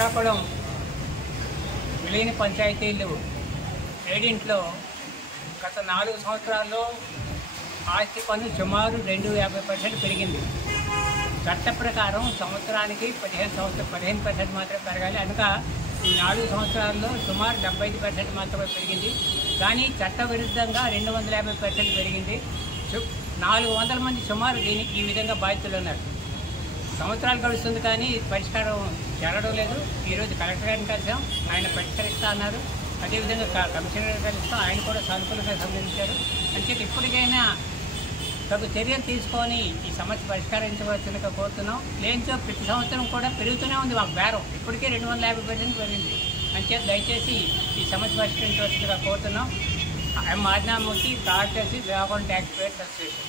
శ్రీకాకుళం విలీన పంచాయతీలు 7 గత 4 సంవత్సరాల్లో ఆస్తి పన్ను సుమారు 250% పెరిగింది. చట్ట ప్రకారం సంవత్సరానికి 15% మాత్రమే పెరగాలి. కనుక ఈ 4 సంవత్సరాల్లో సుమారు 75% మాత్రమే పెరిగింది. కానీ చట్ట విరుద్ధంగా 250% పెరిగింది. 400 మంది సుమారు ఈ విధంగా బాధితులు ఉన్నారు. సంవత్సరాలు గడుస్తుంది కానీ పరిష్కారం జరగడం లేదు. ఈరోజు కలెక్టర్ గారిని కలిసాం, ఆయన పరిష్కరిస్తా అన్నారు. అదేవిధంగా కమిషనర్ కలిస్తాం, ఆయన కూడా సానుకూలంగా సంబంధించారు. అంటే ఇప్పటికైనా తగు చర్యలు తీసుకొని ఈ సమస్య పరిష్కరించవలసిందిగా కోరుతున్నాం. లేనిచో ప్రతి సంవత్సరం కూడా పెరుగుతూనే ఉంది మాకు బేరం. ఇప్పటికే 250% పెరిగింది. అంచేత దయచేసి ఈ సమస్య పరిష్కరించవలసిందిగా కోరుతున్నాం. ఆజ్ఞామూర్తి, కార్టెసి, శ్రీకాకుళం ట్యాక్స్ పేయర్స్ అసోసియేషన్.